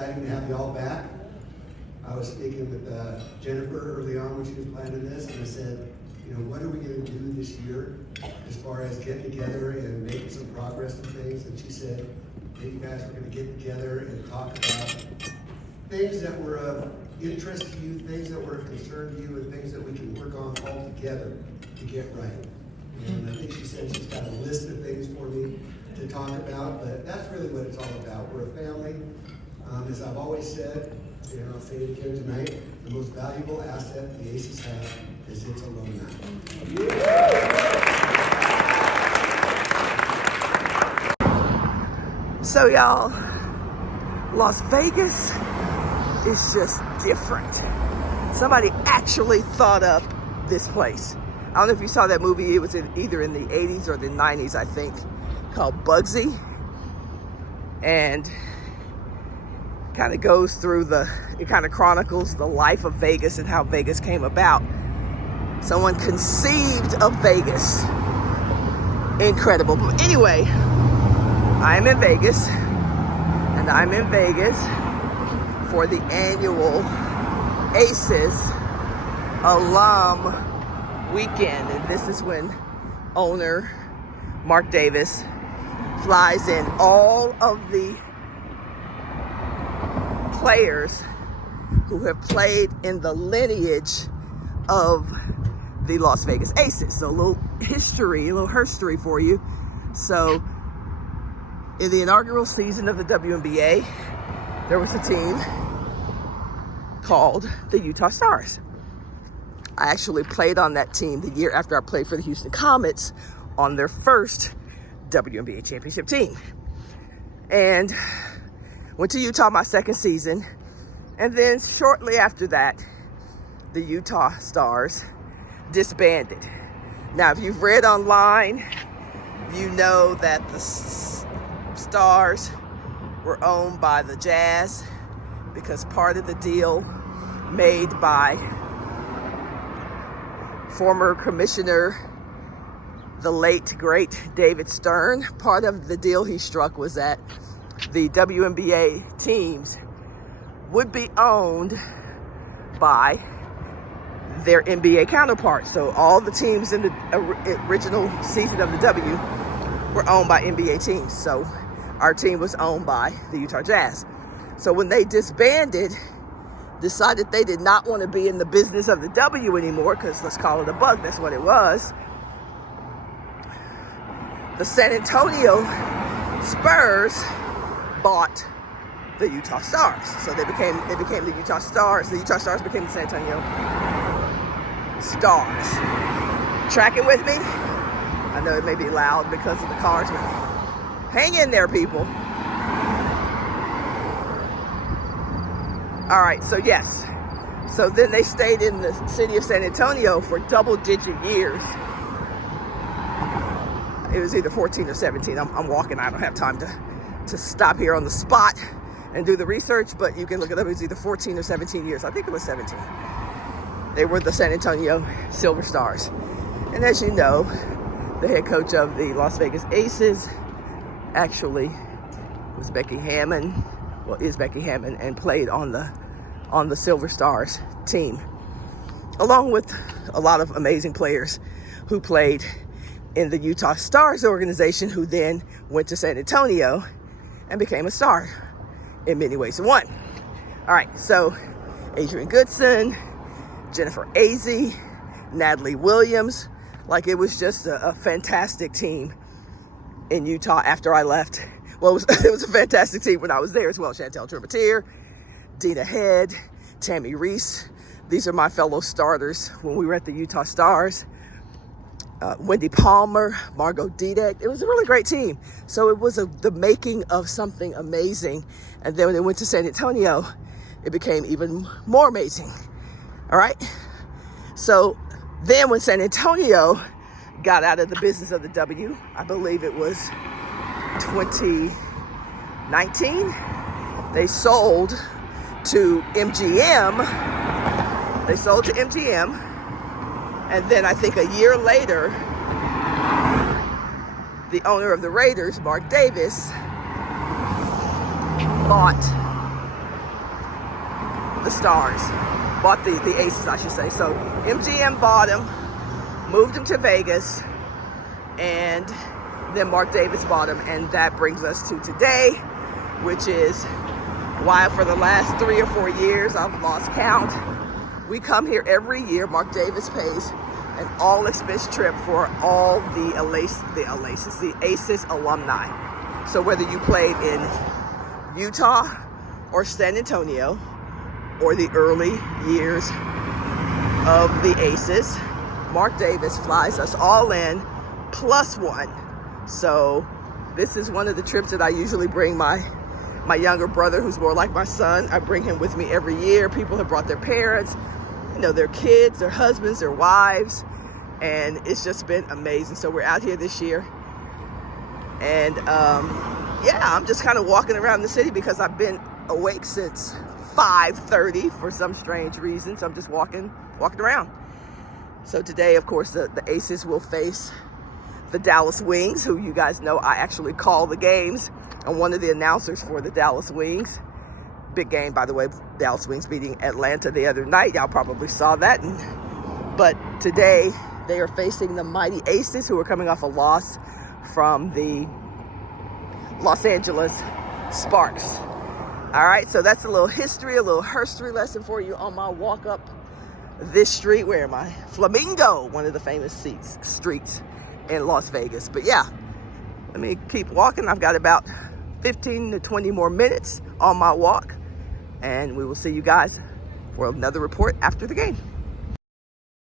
exciting to have you all back. I was speaking with Jennifer early on when she was planning this, and I said, you know, what are we going to do this year as far as getting together and making some progress and things? And she said, hey, you guys, we're going to get together and talk about things that were of interest to you, things that were of concern to you, and things that we can work on all together to get right. And I think she said she's got a list of things for me to talk about, but that's really what it's all about. We're a family. As I've always said, and I'll say it again tonight, the most valuable asset the Aces have is its alumni. So y'all, Las Vegas is just different. Somebody actually thought up this place. I don't know if you saw that movie. It was either in the 80s or the 90s, I think, called Bugsy. And kind of goes through it kind of chronicles the life of Vegas and how Vegas came about. Someone conceived of Vegas. Incredible. But anyway, I'm in Vegas, and I'm in Vegas for the annual Aces Alum Weekend. And this is when owner Mark Davis flies in all of the players who have played in the lineage of the Las Vegas Aces. So a little herstory for you. So in the inaugural season of the WNBA, there was a team called the Utah Stars. I actually played on that team the year after I played for the Houston Comets on their first WNBA championship team. And went to Utah my second season. And then shortly after that, the Utah Stars disbanded. Now, if you've read online, you know that the Stars were owned by the Jazz because part of the deal made by former commissioner, the late, great David Stern, part of the deal he struck was that the WNBA teams would be owned by their NBA counterparts. So all the teams in the original season of the W were owned by NBA teams. So our team was owned by the Utah Jazz. So when they disbanded, decided they did not want to be in the business of the W anymore, because let's call it a bug, that's what it was. The San Antonio Spurs bought the Utah Stars. So it became the Utah Stars. The Utah Stars became the San Antonio Stars. Tracking with me? I know it may be loud because of the cars, but hang in there, people. All right, so yes. So then they stayed in the city of San Antonio for double-digit years. It was either 14 or 17. I'm walking. I don't have time to stop here on the spot and do the research, but you can look it up. It was either 14 or 17 years. I think it was 17. They were the San Antonio Silver Stars. And as you know, the head coach of the Las Vegas Aces actually was Becky Hammond. Well, is Becky Hammond, and played on the Silver Stars team, along with a lot of amazing players who played in the Utah Stars organization, who then went to San Antonio and became a star in many ways and one. All right, so Adrian Goodson, Jennifer Azzi, Natalie Williams, like it was just a fantastic team in Utah after I left. Well, it was a fantastic team when I was there as well. Chantel Trematier, Dina Head, Tammy Reese. These are my fellow starters when we were at the Utah Stars. Wendy Palmer, Margot Dudek. It was a really great team. So it was the making of something amazing. And then when they went to San Antonio, it became even more amazing. All right? So then when San Antonio got out of the business of the W, I believe it was 2019, they sold to MGM. And then I think a year later, the owner of the Raiders, Mark Davis, bought the Stars, bought the Aces, I should say. So MGM bought him, moved him to Vegas, and then Mark Davis bought him. And that brings us to today, which is why for the last 3 or 4 years, I've lost count, we come here every year. Mark Davis pays an all-expense trip for all the Aces alumni. So whether you played in Utah or San Antonio or the early years of the Aces, Mark Davis flies us all in +1. So this is one of the trips that I usually bring my younger brother, who's more like my son. I bring him with me every year. People have brought their parents, their kids, their husbands, their wives, and it's just been amazing. So we're out here this year, and I'm just kind of walking around the city because I've been awake since 5:30 for some strange reason. So I'm just walking around. So today, of course, the Aces will face the Dallas Wings, who you guys know I actually call the games. I'm one of the announcers for the Dallas Wings. Big game, by the way. Dallas Wings beating Atlanta the other night. Y'all probably saw that. But today, they are facing the mighty Aces, who are coming off a loss from the Los Angeles Sparks. All right, so that's a little herstory lesson for you on my walk up this street. Where am I? Flamingo, one of the famous streets in Las Vegas. But yeah, let me keep walking. I've got about 15 to 20 more minutes on my walk, and we will see you guys for another report after the game.